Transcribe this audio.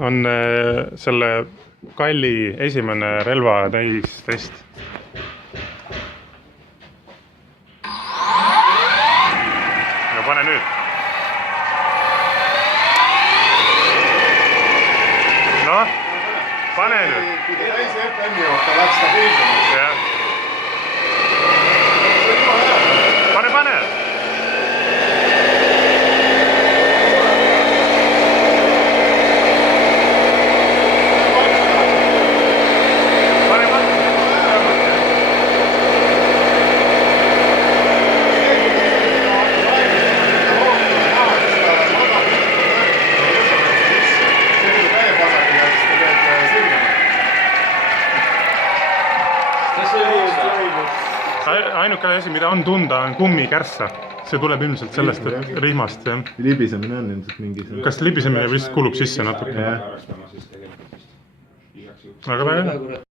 on selle kalli esimene relva täistest. Ja pane nüüd. Noh, pane nüüd. Kui ta täis FM-i kohta läks stabiilsemaks. Jah. Pane, pane. Ainuke asi, mida on tunda, on kummikärssa. See tuleb ilmselt sellest rihmast. Libisemine on ilmselt mingi... Kas libisemine vist kulub sisse natuke? Jah. Aga väga.